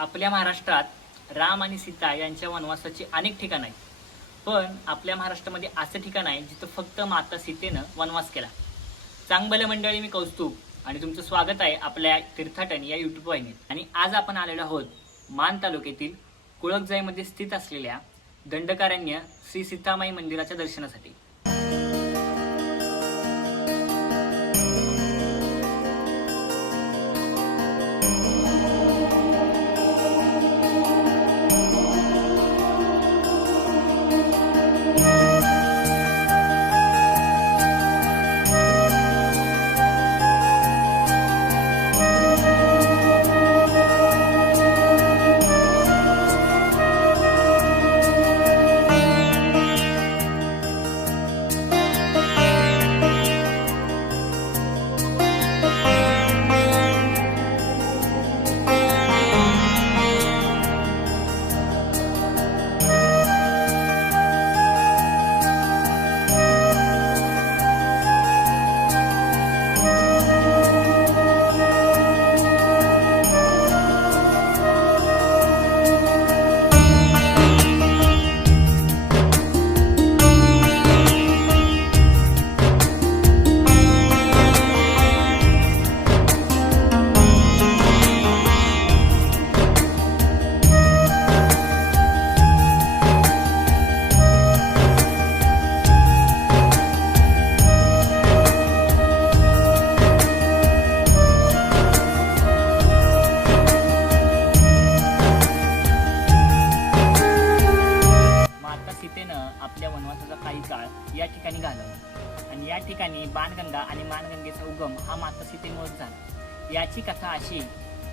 आपल्या महाराष्ट्रात राम आणि सीता यांच्या वनवासाची अनेक ठिकाणं आहेत. पण आपल्या महाराष्ट्रामध्ये असं ठिकाण आहे जिथं फक्त माता सीतेनं वनवास केला. चांगलं मंडळी मी कौस्तुभ आणि तुमचं स्वागत आहे आपल्या तीर्थाटन या युट्यूब वाहिनीत. आणि आज आपण आलेलो आहोत मान तालुक्यातील कुळकजाईमध्ये स्थित असलेल्या दंडकारण्य श्री सीतामाई मंदिराच्या दर्शनासाठी. बाणगंगा आणि मानगंगेचा उगम हा माता सीतेमुळेच झाला. याची कथा अशी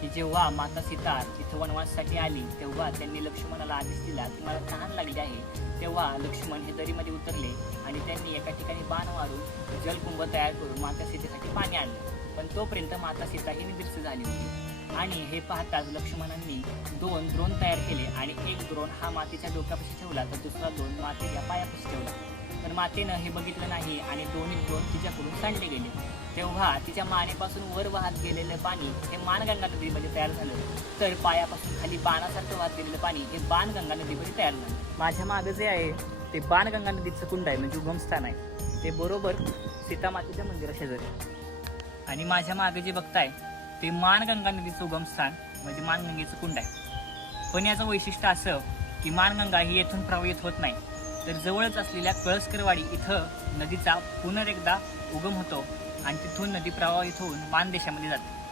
की जेव्हा माता सीता इथं वनवासासाठी आली तेव्हा त्यांनी लक्ष्मणाला आदेश दिला की मला तहान लागली आहे. तेव्हा लक्ष्मण हे दरीमध्ये उतरले आणि त्यांनी एका ठिकाणी बाण मारून जलकुंभ तयार करून माता सीतेसाठी पाणी आणलं. पण तोपर्यंत माता सीता ही निदृष्ट झाली होती. आणि हे पाहताच लक्ष्मणांनी दोन द्रोण तयार केले आणि एक द्रोण हा मातेच्या डोक्यापाशी ठेवला तर दुसरा दोन मातेच्या पायापाशी ठेवला. तर मातेनं हे बघितलं नाही आणि दोन्ही द्रोण तिच्याकडून सांडले गेले. तेव्हा तिच्या मानेपासून वर वाहत गेलेलं पाणी हे मानगंगा नदीमध्ये तयार झालं. तर पायापासून खाली बाणासारखं वाहत गेलेलं पाणी हे बाणगंगा नदीमध्ये तयार झालं. माझ्या मागे जे आहे ते बाणगंगा नदीचं कुंड आहे म्हणजे उगमस्थान आहे. ते बरोबर सीतामातेच्या मंदिरा शेजारी आणि माझ्या मागे जे बघताय ते मानगंगा नदीचं उगमस्थान म्हणजे मानगंगेचं कुंड आहे. पण याचं वैशिष्ट्य असं की मानगंगा ही येथून प्रवाहित होत नाही. तर जवळच असलेल्या कळसकरवाडी इथं नदीचा पुनरेकदा उगम होतो आणि तिथून नदी प्रवाहित होऊन मानदेशामध्ये जाते.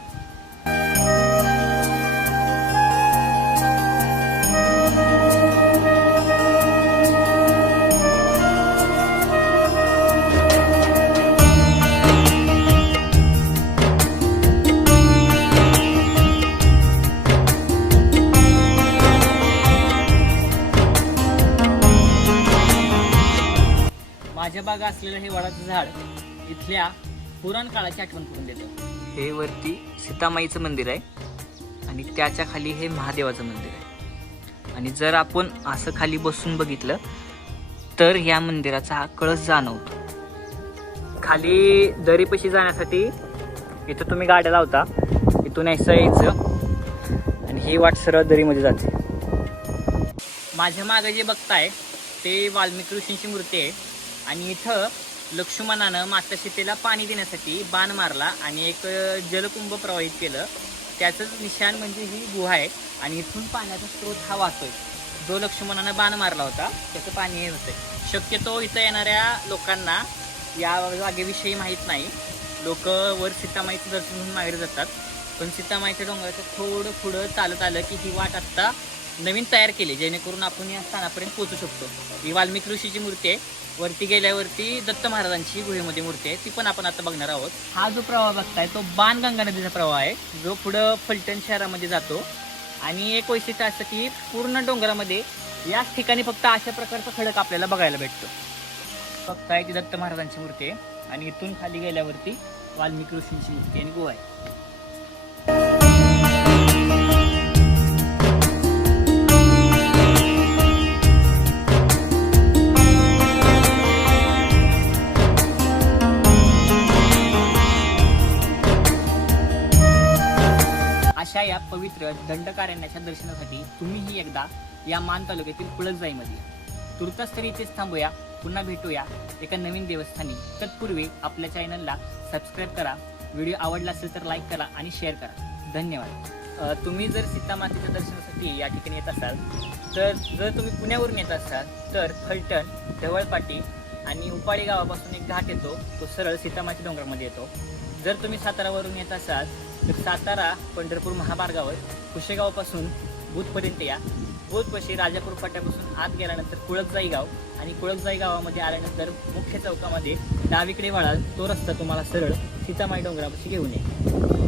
माझ्या बागा असलेलं हे वडाचं झाड इथल्या पुराण काळाची आठवण करून देतं. हे वरती सीतामाईचं मंदिर आहे आणि त्याच्याखाली हे महादेवाचं मंदिर आहे. आणि जर आपण असं खाली बसून बघितलं तर या मंदिराचा हा कळस जाणवतो. खाली दरीपाशी जाण्यासाठी इथं तुम्ही गाड्या लावता इथून असं यायचं आणि ही वाट सरळ दरीमध्ये जाते. माझ्या मागे जे बघताय ते वाल्मिकी ऋषींची मूर्ती आहे. आणि इथं लक्ष्मणानं माता सीतेला पाणी देण्यासाठी बाण मारला आणि एक जलकुंभ प्रवाहित केलं. त्याचंच निशाण म्हणजे ही गुहा आहे आणि इथून पाण्याचा स्रोत हा वाहतोय. जो लक्ष्मणानं बाण मारला होता त्याचं पाणी हे होतंय. शक्यतो इथं येणाऱ्या लोकांना या जागेविषयी माहीत नाही. लोक वर सीतामाईचं दर्शन म्हणून मागे जातात. पण सीतामाईच्या डोंगराचं थोडं पुढं चालत आलं की ही वाट आत्ता नवीन तयार केली जेणेकरून आपण या स्थानापर्यंत पोहोचू शकतो. ही वाल्मिकी ऋषीची मूर्ती आहे. वरती गेल्यावरती दत्त महाराजांची गुहेमध्ये मूर्ती आहे. ती पण आपण आता बघणार आहोत. हा जो प्रवाह बघताय तो बाणगंगा नदीचा प्रवाह आहे. जो पुढं फलटण शहरामध्ये जातो. आणि एक वैशिष्ट्य असं की पूर्ण डोंगरामध्ये याच ठिकाणी फक्त अशा प्रकारचा खडक आपल्याला बघायला भेटतो. फक्त आहे ती दत्त महाराजांची मूर्ती आहे. आणि इथून खाली गेल्यावरती वाल्मिकी ऋषींची मूर्ती आणि गुहा आहे. या पवित्र दंडकारण्याच्या दर्शनासाठी तुम्हीही एकदा या मान तालुक्यातील कुळकजाईमध्ये या. तुर्तास तरी इथेच थांबूया पुन्हा भेटूया एका नवीन देवस्थानी. तत्पूर्वी आपल्या चॅनलला सबस्क्राईब करा व्हिडिओ आवडला असेल तर लाईक करा आणि शेअर करा. धन्यवाद. तुम्ही जर सीतामातेच्या दर्शनासाठी या ठिकाणी येत असाल तर जर तुम्ही पुण्यावरून येत असाल तर फलटण ढवळपाटी आणि उपाळी गावापासून एक घाट येतो तो सरळ सीतामाच्या डोंगरामध्ये येतो. जर तुम्ही सातारावरून येत असाल तर सातारा पंढरपूर महामार्गावर कुशेगावपासून बुधपर्यंत या. बुधपाशी राजापूर फाट्यापासून आत गेल्यानंतर कुळकजाई गाव आणि कुळकजाई गावामध्ये आल्यानंतर मुख्य चौकामध्ये डावीकडे वळाल तो रस्ता तुम्हाला सरळ सीतामाई डोंगरापाशी घेऊन येईल.